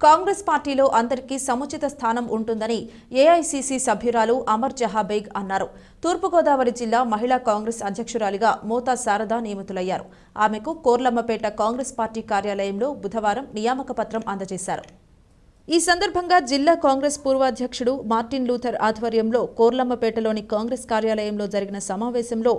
కాంగ్రెస్ పార్టీలో అందరికీ సముచిత స్థానం ఉంటుందని ఏఐసీసీ సభ్యురాలు అమర్ జహా బేగ్ అన్నారు. తూర్పుగోదావరి జిల్లా మహిళా కాంగ్రెస్ అధ్యక్షురాలిగా మోతా శారద నియమితులయ్యారు. ఆమెకు కోర్లమ్మపేట కాంగ్రెస్ పార్టీ కార్యాలయంలో బుధవారం నియామక పత్రం అందజేశారు. ఈ సందర్భంగా జిల్లా కాంగ్రెస్ పూర్వాధ్యక్షుడు మార్టిన్ లూథర్ ఆధ్వర్యంలో కోర్లమ్మపేటలోని కాంగ్రెస్ కార్యాలయంలో జరిగిన సమావేశంలో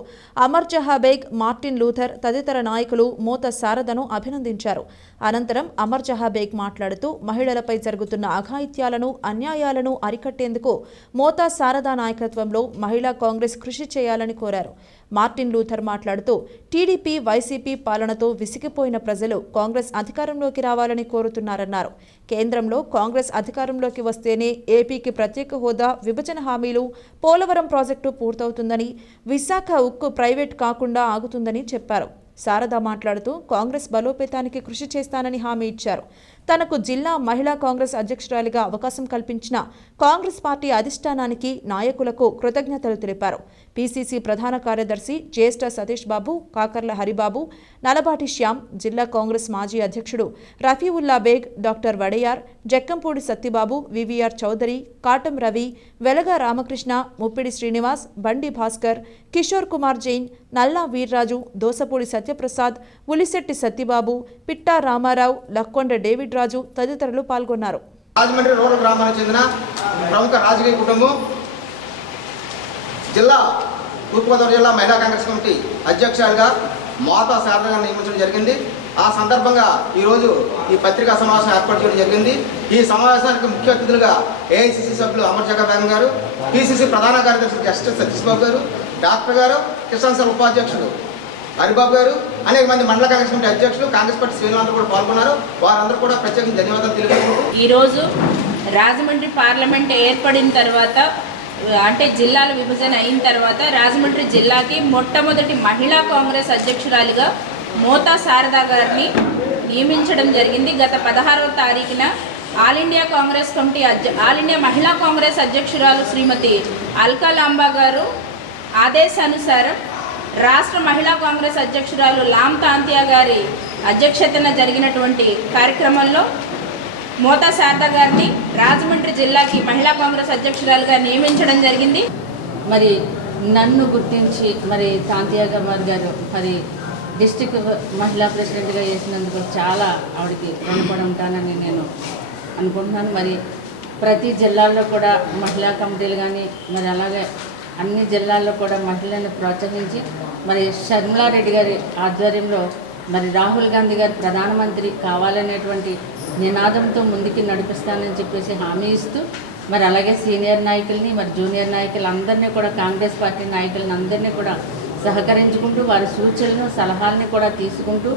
అమర్ జహా బేగ్, మార్టిన్ లూథర్ తదితర నాయకులు మోతా శారదను అభినందించారు. అనంతరం అమర్ జహా బేగ్ మాట్లాడుతూ మహిళలపై జరుగుతున్న అఘాయిత్యాలను, అన్యాయాలను అరికట్టేందుకు మోతా శారద నాయకత్వంలో మహిళా కాంగ్రెస్ కృషి చేయాలని కోరారు. మార్టిన్ లూథర్ మాట్లాడుతూ టీడీపీ, వైసీపీ పాలనతో విసిగిపోయిన ప్రజలు కాంగ్రెస్ అధికారంలోకి రావాలని కోరుతున్నారన్నారు. కేంద్రంలో కాంగ్రెస్ అధికారంలోకి వస్తేనే ఏపీకి ప్రత్యేక హోదా, విభజన హామీలు, పోలవరం ప్రాజెక్టు పూర్తవుతుందని, విశాఖ ఉక్కు ప్రైవేట్ కాకుండా ఆగుతుందని చెప్పారు. శారద మాట్లాడుతూ కాంగ్రెస్ బలోపేతానికి కృషి చేస్తానని హామీ ఇచ్చారు. తనకు జిల్లా మహిళా కాంగ్రెస్ అధ్యక్షురాలిగా అవకాశం కల్పించిన కాంగ్రెస్ పార్టీ అధిష్టానానికి, నాయకులకు కృతజ్ఞతలు తెలిపారు. పీసీసీ ప్రధాన కార్యదర్శి జ్యేష్ఠ సతీష్ బాబు, కాకర్ల హరిబాబు, నలబాటి శ్యామ్, జిల్లా కాంగ్రెస్ మాజీ అధ్యక్షుడు రఫీవుల్లా బేగ్, డాక్టర్ వడయార్, జక్కంపూడి సత్తిబాబు, వివిఆర్ చౌదరి, కాటం రవి, వెలగా రామకృష్ణ, ముప్పిడి శ్రీనివాస్, బండి భాస్కర్, కిషోర్ కుమార్ జైన్, నల్లా వీర్రాజు, దోసపూడి సత్యప్రసాద్, ఉలిశెట్టి సత్యబాబు, పిట్టా రామారావు, లక్కొండ డేవిడ్ రాజు తదితరులు పాల్గొన్నారు. రాజమండ్రి రూరల్ గ్రామానికి చెందిన ప్రముఖ రాజకీయ కుటుంబం జిల్లా తూర్పుగోదావరి జిల్లా మహిళా కాంగ్రెస్ కమిటీ అధ్యక్షురాలుగా మోతా శారదగా నియమించడం జరిగింది. ఆ సందర్భంగా ఈరోజు ఈ పత్రికా సమావేశం ఏర్పాటు చేయడం జరిగింది. ఈ సమావేశానికి ముఖ్య అతిథులుగా ఏఐసీసీ సభ్యులు అమర్ జహా బేగం గారు, పీసీసీ ప్రధాన కార్యదర్శి జ్యేష్ఠ సతీష్ బాబు గారు, డాక్టర్ గారు, కిసాన్ సెల్ ఉపాధ్యక్షుడు హరిబాబు గారు, అనేక మంది మండల కాంగ్రెస్ కమిటీ అధ్యక్షులు, కాంగ్రెస్ పార్టీ శ్రేణులందరూ కూడా పాల్గొన్నారు. వారందరూ కూడా ప్రత్యేకంగా ధన్యవాదాలు తెలియజేస్తున్నారు. ఈరోజు రాజమండ్రి పార్లమెంట్ ఏర్పడిన తర్వాత, అంటే జిల్లాల విభజన అయిన తర్వాత రాజమండ్రి జిల్లాకి మొట్టమొదటి మహిళా కాంగ్రెస్ అధ్యక్షురాలిగా మోతా శారద గారిని నియమించడం జరిగింది. గత 16వ తారీఖున all India Congress committee all India మహిళా కాంగ్రెస్ అధ్యక్షురాలు శ్రీమతి అల్కా లాంబా గారు ఆదేశానుసారం రాష్ట్ర మహిళా కాంగ్రెస్ అధ్యక్షురాలు లామ్ తాంతియా గారి అధ్యక్షతన జరిగినటువంటి కార్యక్రమంలో మోతా శారద గారిని రాజమండ్రి జిల్లాకి మహిళా కాంగ్రెస్ అధ్యక్షురాలుగా నియమించడం జరిగింది. మరి నన్ను గుర్తించి మరి తాంతియా గారు మరి డిస్ట్రిక్ట్ మహిళా ప్రెసిడెంట్గా చేసినందుకు చాలా ఆవిడకి రుణపడి ఉంటానని నేను అనుకుంటున్నాను. మరి ప్రతి జిల్లాల్లో కూడా మహిళా కమిటీలు కానీ మరి అలాగే అన్ని జిల్లాల్లో కూడా మహిళలను ప్రోత్సహించి మరి షర్మిలారెడ్డి గారి ఆధ్వర్యంలో మరి రాహుల్ గాంధీ గారు ప్రధానమంత్రి కావాలనేటువంటి నినాదంతో ముందుకి నడిపిస్తానని చెప్పేసి హామీ ఇస్తూ మరి అలాగే సీనియర్ నాయకుల్ని మరి జూనియర్ నాయకులు అందరినీ కూడా కాంగ్రెస్ పార్టీ నాయకులను అందరినీ కూడా సహకరించుకుంటూ వారి సూచనలను సలహాలని కూడా తీసుకుంటూ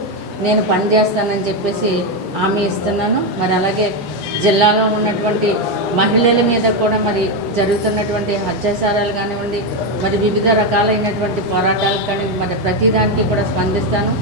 నేను పనిచేస్తానని చెప్పేసి హామీ ఇస్తున్నాను. మరి అలాగే జిల్లాలో ఉన్నటువంటి మహిళల మీద కూడా మరి జరుగుతున్నటువంటి అత్యాచారాలు కానివ్వండి, మరి వివిధ రకాలైనటువంటి పోరాటాలు కానీ మరి ప్రతిదానికి కూడా స్పందిస్తాను.